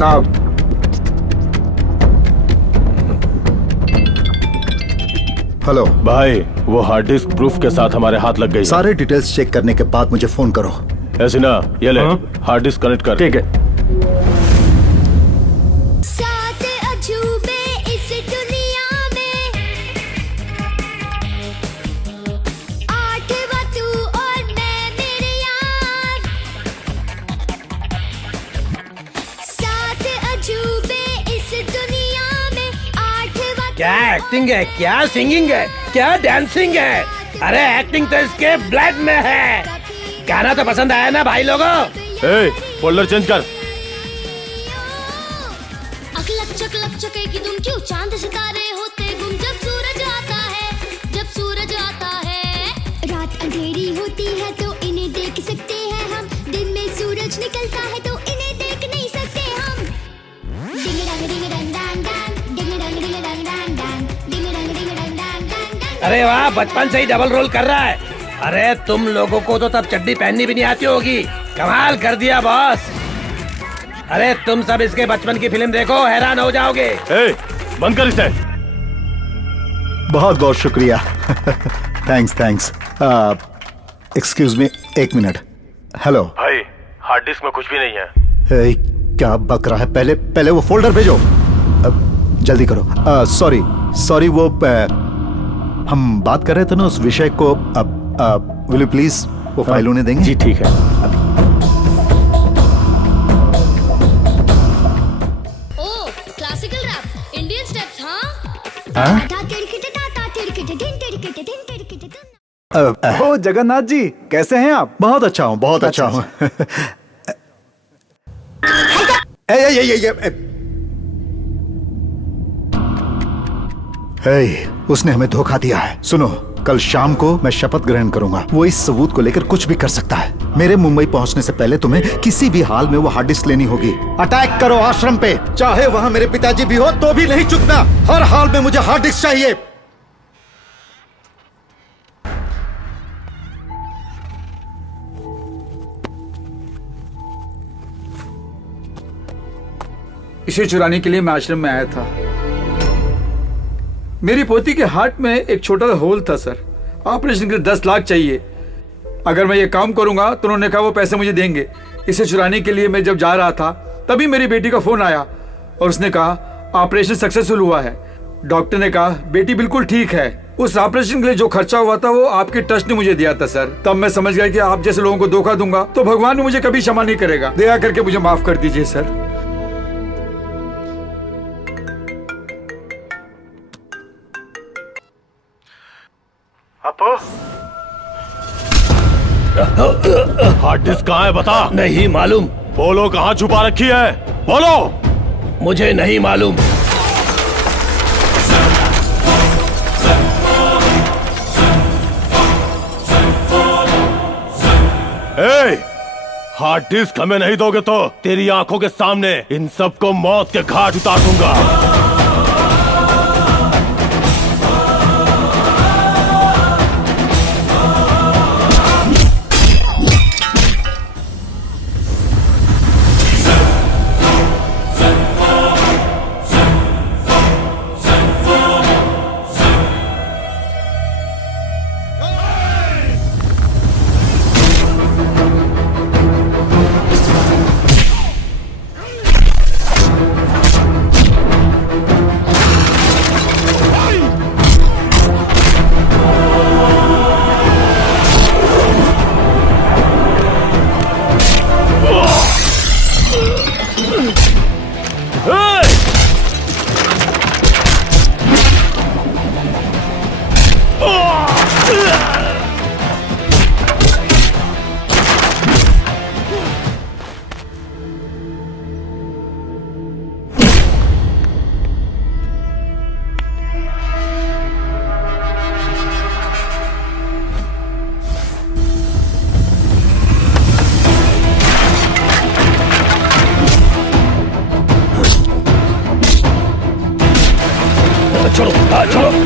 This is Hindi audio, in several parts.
साहब। हेलो भाई, वो हार्ड डिस्क प्रूफ के साथ हमारे हाथ लग गई। सारे डिटेल्स चेक करने के बाद मुझे फोन करो। ऐसे ना, ये ले हार्ड डिस्क कनेक्ट कर। ठीक है। सात अजूबे इस दुनिया में, आठवां तू और मैं मेरे यार। सात अजूबे इस दुनिया में, आठवां। क्या एक्टिंग है, क्या सिंगिंग है, क्या डांसिंग है। अरे एक्टिंग तो इसके ब्लड में है। गाना तो पसंद आया ना भाई लोगों? ए, फोल्डर चेंज कर। अकलक चकलक चकेगी तुम, क्यों चांद सितारे होते गुम जब सूरज आता है, जब सूरज आता है। रात अंधेरी होती है तो इन्हें देख सकते हैं हम, दिन में सूरज निकलता है तो इन्हें देख नहीं सकते हम। डिंग डंग डिंग डंग डंग डंग, डिंग डंग डिंग डंग डंग डंग, डिंग डंग डिंग डंग डंग डंग। अरे वाह, बचपन से ही डबल रोल कर रहा है। अरे तुम लोगों को तो तब चड्डी पहननी भी नहीं आती होगी। कमाल कर दिया बॉस। अरे तुम सब इसके बचपन की फिल्म देखो, हैरान हो जाओगे। ए, बंद कर इसे। बहुत बहुत शुक्रिया। थैंक्स। एक्सक्यूज मी, एक मिनट। हेलो भाई, हार्ड डिस्क में कुछ भी नहीं है। क्या बक रहा है? पहले वो फोल्डर भेजो। जल्दी करो। सॉरी वो हम बात कर रहे थे ना उस विषय को। विल यू प्लीज वो फाइल उन्हें देंगे? जी ठीक है। ओ, क्लासिकल रैप, इंडियन स्टेप्स। हाँ, ओ जगन्नाथ जी, कैसे हैं आप? बहुत अच्छा हूँ, बहुत अच्छा हूँ। उसने हमें धोखा दिया है। सुनो, कल शाम को मैं शपथ ग्रहण करूंगा। वो इस सबूत को लेकर कुछ भी कर सकता है। मेरे मुंबई पहुंचने से पहले तुम्हें किसी भी हाल में वो हार्ड डिस्क लेनी होगी। अटैक करो आश्रम पे, चाहे वहां मेरे पिताजी भी हो तो भी नहीं चुकना। हर हाल में मुझे हार्ड डिस्क चाहिए। इसे चुराने के लिए मैं आश्रम में आया था। मेरी पोती के हार्ट में एक छोटा सा होल था सर। ऑपरेशन के लिए 10 लाख चाहिए। अगर मैं ये काम करूंगा तो उन्होंने कहा वो पैसे मुझे देंगे। इसे चुराने के लिए मैं जब जा रहा था तभी मेरी बेटी का फोन आया और उसने कहा ऑपरेशन सक्सेसफुल हुआ है। डॉक्टर ने कहा बेटी बिल्कुल ठीक है। उस ऑपरेशन के लिए जो खर्चा हुआ था वो आपके ट्रस्ट ने मुझे दिया था सर। तब मैं समझ गया कि आप जैसे लोगों को धोखा दूंगा तो भगवान मुझे कभी क्षमा नहीं करेगा। दया करके मुझे माफ कर दीजिए सर। हार्ड डिस्क कहाँ है बता। नहीं मालूम। बोलो, कहाँ छुपा रखी है? बोलो। मुझे नहीं मालूम। हार्ड डिस्क हमें नहीं दोगे तो तेरी आंखों के सामने इन सबको मौत के घाट उतार दूंगा।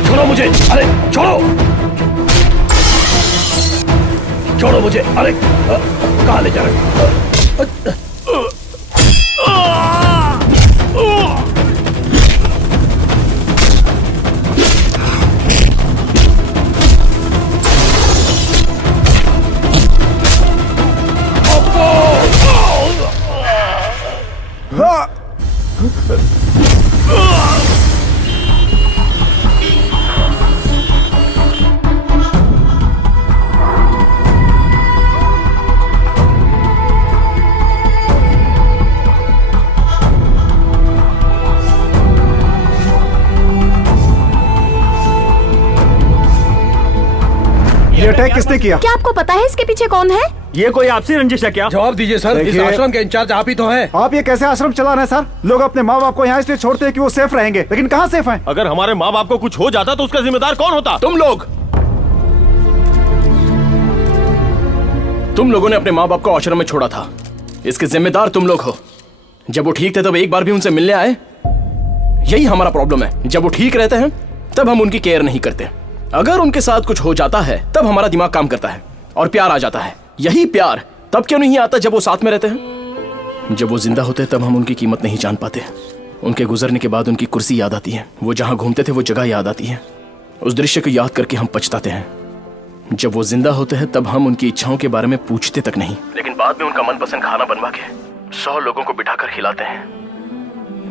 छोड़ो मुझे। अरे छोड़ो, छोड़ो मुझे। अरे कहाँ ले जा रहे हो? अटैक किसने किया? क्या आपको पता है इसके पीछे कौन है? ये कोई आपसी रंजिश है क्या? जवाब दीजिए सर, इस देखिए- आश्रम के इंचार्ज आप ही तो हैं। आप ये कैसे आश्रम चला रहे हैं सर? लोग अपने माँ बाप को यहाँ इसलिए छोड़ते हैं कि वो सेफ रहेंगे, लेकिन कहाँ सेफ हैं? अगर हमारे माँ बाप को कुछ हो जाता तो उसका जिम्मेदार कौन होता? तुम लोगों ने अपने माँ बाप को आश्रम में छोड़ा था, इसके जिम्मेदार तुम लोग हो। जब वो ठीक थे तब एक बार भी उनसे मिलने आए? यही हमारा प्रॉब्लम है, जब वो ठीक रहते हैं तब हम उनकी केयर नहीं करते। अगर उनके साथ कुछ हो जाता है तब हमारा दिमाग काम करता है और प्यार आ जाता है। यही प्यार तब क्यों नहीं आता जब वो साथ में रहते हैं? जब वो जिंदा होते हैं तब हम उनकी कीमत नहीं जान पाते। उनके गुजरने के बाद उनकी कुर्सी याद आती है, वो जहां घूमते थे वो जगह याद आती है। उस दृश्य को याद करके हम पछताते हैं। जब वो जिंदा होते हैं तब हम उनकी इच्छाओं के बारे में पूछते तक नहीं, लेकिन बाद में उनका मनपसंद खाना बनवा के 100 लोगों को बिठाकर खिलाते हैं।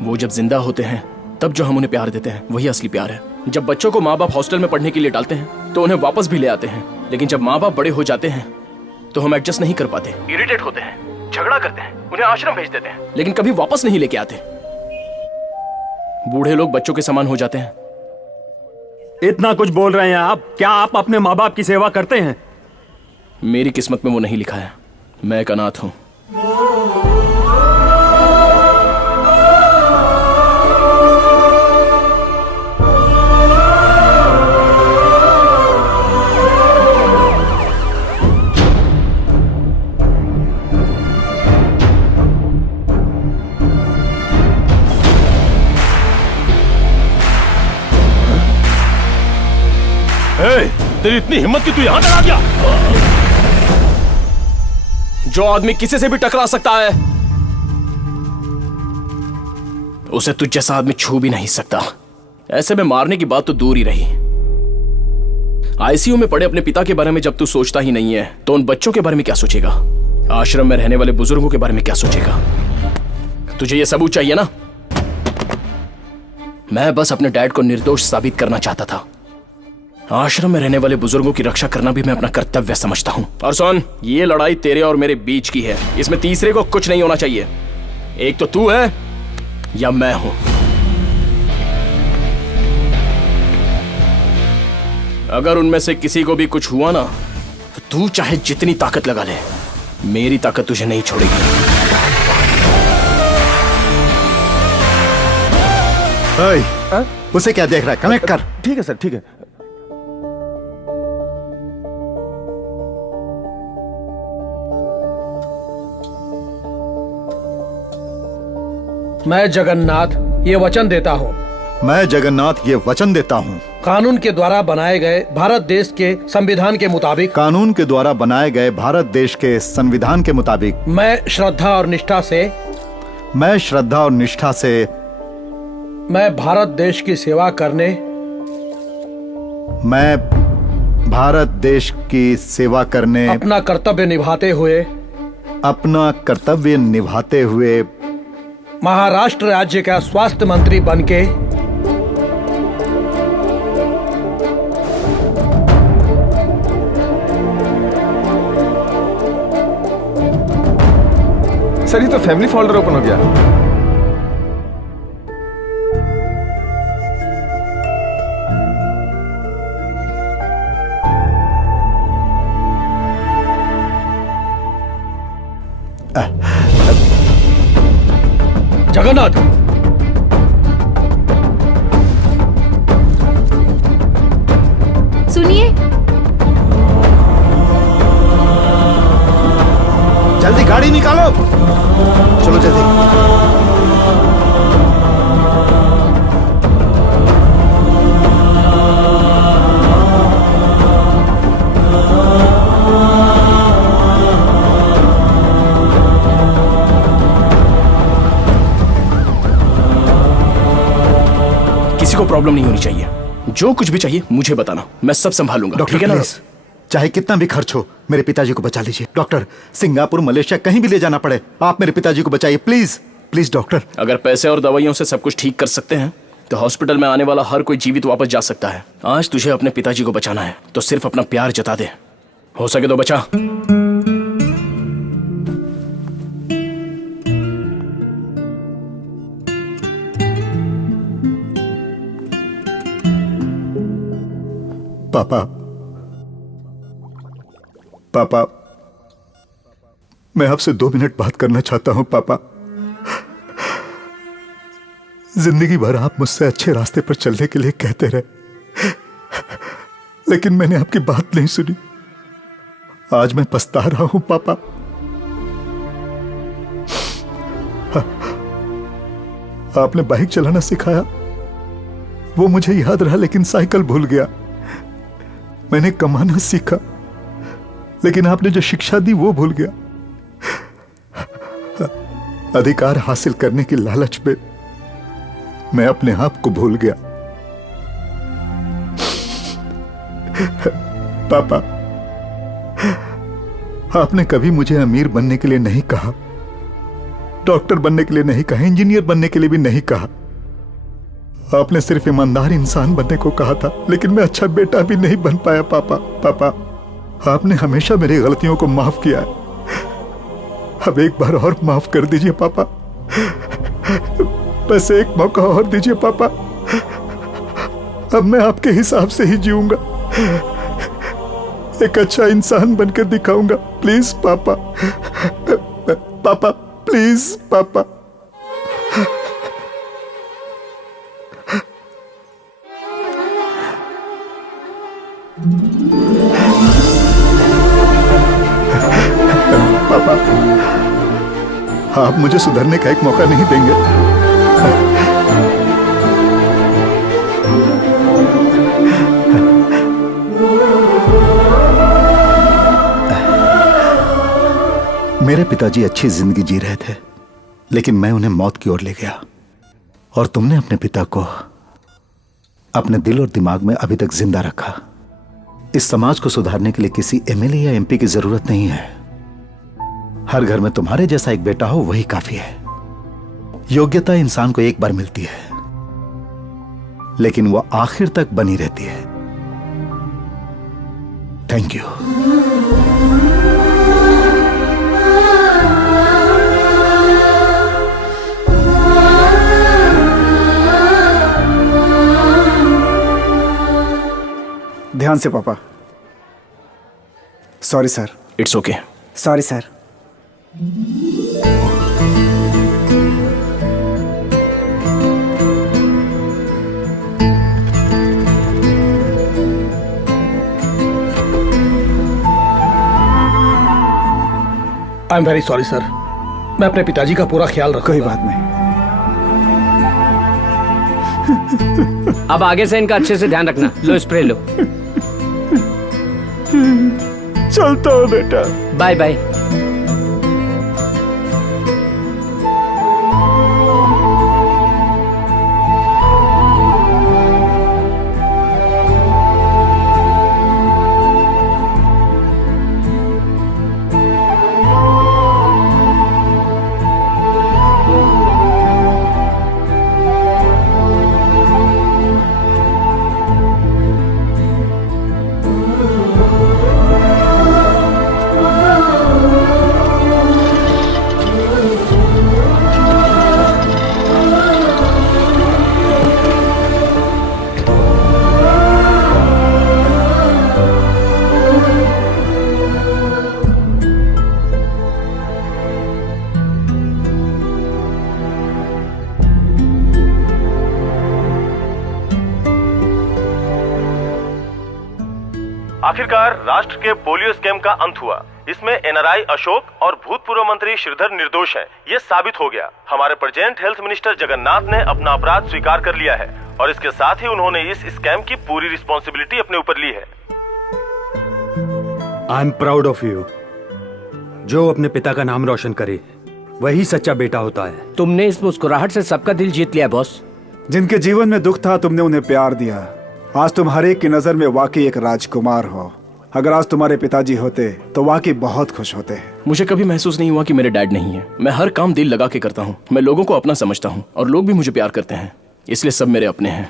वो जब जिंदा होते हैं तब जो हम उन्हें प्यार देते हैं वही असली प्यार है। जब बच्चों को माँ बाप हॉस्टल में पढ़ने के लिए डालते हैं तो उन्हें वापस भी ले आते हैं, लेकिन जब माँ बाप बड़े हो जाते हैं तो हम एडजस्ट नहीं कर पाते, इरिटेट होते हैं, झगड़ा करते हैं, उन्हें आश्रम भेज देते हैं, लेकिन कभी वापस नहीं लेके आते। बूढ़े लोग बच्चों के समान हो जाते हैं। इतना कुछ बोल रहे हैं आप, क्या आप अपने माँ बाप की सेवा करते हैं? मेरी किस्मत में वो नहीं लिखा है। मैं एक अनाथ हूं। तेरी इतनी हिम्मत कि तू यहाँ तक आ गया? जो आदमी किसी से भी टकरा सकता है उसे तुझ जैसा आदमी छू भी नहीं सकता। ऐसे में मारने की बात तो दूर ही रही। आईसीयू में पड़े अपने पिता के बारे में जब तू सोचता ही नहीं है तो उन बच्चों के बारे में क्या सोचेगा? आश्रम में रहने वाले बुजुर्गों के बारे में क्या सोचेगा? तुझे ये सबूत चाहिए ना? मैं बस अपने डैड को निर्दोष साबित करना चाहता था। आश्रम में रहने वाले बुजुर्गों की रक्षा करना भी मैं अपना कर्तव्य समझता हूँ। और सुन, ये लड़ाई तेरे और मेरे बीच की है, इसमें तीसरे को कुछ नहीं होना चाहिए। एक तो तू है या मैं हूं। अगर उनमें से किसी को भी कुछ हुआ ना तो तू चाहे जितनी ताकत लगा ले, मेरी ताकत तुझे नहीं छोड़ेगी। उसे क्या देख रहा है? कनेक्ट कर। ठीक है सर, ठीक है। मैं जगन्नाथ ये वचन देता हूँ, मैं जगन्नाथ ये वचन देता हूँ, कानून के द्वारा बनाए गए भारत देश के संविधान के मुताबिक, कानून के द्वारा बनाए गए भारत देश के संविधान के मुताबिक, मैं श्रद्धा और निष्ठा से मैं भारत देश की सेवा करने, मैं भारत देश की सेवा करने, अपना कर्तव्य निभाते हुए महाराष्ट्र राज्य का स्वास्थ्य मंत्री बनके सर ये तो फैमिली फोल्डर ओपन हो गया। जगन्नाथ, सुनिए, जल्दी गाड़ी निकालो, चलो जल्दी। किसी को प्रॉब्लम नहीं होनी चाहिए। जो कुछ भी चाहिए मुझे बताना, मैं सब संभालूंगा। डॉक्टर ठीक है ना? प्लीज, चाहे कितना भी खर्च हो मेरे पिताजी को बचा लीजिए। डॉक्टर, सिंगापुर, मलेशिया कहीं भी ले जाना पड़े, आप मेरे पिताजी को बचाइए प्लीज प्लीज। डॉक्टर, अगर पैसे और दवाइयों से सब कुछ ठीक कर सकते हैं तो हॉस्पिटल में आने वाला हर कोई जीवित वापस जा सकता है। आज तुझे अपने पिताजी को बचाना है तो सिर्फ अपना प्यार जता दे, हो सके तो बचा। पापा, पापा, मैं आपसे 2 मिनट बात करना चाहता हूं पापा। जिंदगी भर आप मुझसे अच्छे रास्ते पर चलने के लिए कहते रहे, लेकिन मैंने आपकी बात नहीं सुनी। आज मैं पछता रहा हूं पापा। आपने बाइक चलाना सिखाया, वो मुझे याद रहा, लेकिन साइकिल भूल गया। मैंने कमाना सीखा, लेकिन आपने जो शिक्षा दी वो भूल गया। अधिकार हासिल करने की लालच में मैं अपने आप को भूल गया। पापा, आपने कभी मुझे अमीर बनने के लिए नहीं कहा, डॉक्टर बनने के लिए नहीं कहा, इंजीनियर बनने के लिए भी नहीं कहा। आपने सिर्फ ईमानदार इंसान बनने को कहा था, लेकिन मैं अच्छा बेटा भी नहीं बन पाया पापा। पापा, आपने हमेशा मेरी गलतियों को माफ किया है, अब एक बार और माफ कर दीजिए पापा। बस एक मौका और दीजिए पापा। अब मैं आपके हिसाब से ही जीऊंगा, एक अच्छा इंसान बनकर दिखाऊंगा। प्लीज पापा, पापा प्लीज पापा। पापा, आप मुझे सुधरने का एक मौका नहीं देंगे? मेरे पिताजी अच्छी जिंदगी जी रहे थे, लेकिन मैं उन्हें मौत की ओर ले गया, और तुमने अपने पिता को अपने दिल और दिमाग में अभी तक जिंदा रखा। इस समाज को सुधारने के लिए किसी एमएलए या एमपी की जरूरत नहीं है। हर घर में तुम्हारे जैसा एक बेटा हो, वही काफी है। योग्यता इंसान को एक बार मिलती है, लेकिन वो आखिर तक बनी रहती है। Thank you. ध्यान से पापा। Sorry sir. It's okay. Sorry sir. I am very sorry sir. मैं अपने पिताजी का पूरा ख्याल रखूंगा। कोई बात नहीं। अब आगे से इनका अच्छे से ध्यान रखना। लो स्प्रे लो। चलता हूँ बेटा। Bye bye. आखिरकार राष्ट्र के पोलियो स्कैम का अंत हुआ। इसमें एनआरआई अशोक और भूतपूर्व मंत्री श्रीधर निर्दोष हैं, ये साबित हो गया। हमारे प्रेजेंट हेल्थ मिनिस्टर जगन्नाथ ने अपना अपराध स्वीकार कर लिया है, और इसके साथ ही उन्होंने इस स्कैम की पूरी रिस्पॉन्सिबिलिटी अपने ऊपर ली है। I am proud of you. जो अपने पिता का नाम रोशन करे, वही सच्चा बेटा होता है। तुमने इस मुस्कुराहट से सबका दिल जीत लिया बॉस। जिनके जीवन में दुख था, तुमने उन्हें प्यार दिया। आज तुम हर एक की नजर में वाकई एक राजकुमार हो। अगर आज तुम्हारे पिताजी होते तो वाकई बहुत खुश होते। मुझे कभी महसूस नहीं हुआ कि मेरे डैड नहीं है। मैं हर काम दिल लगा के करता हूँ। मैं लोगों को अपना समझता हूँ, और लोग भी मुझे प्यार करते हैं, इसलिए सब मेरे अपने हैं।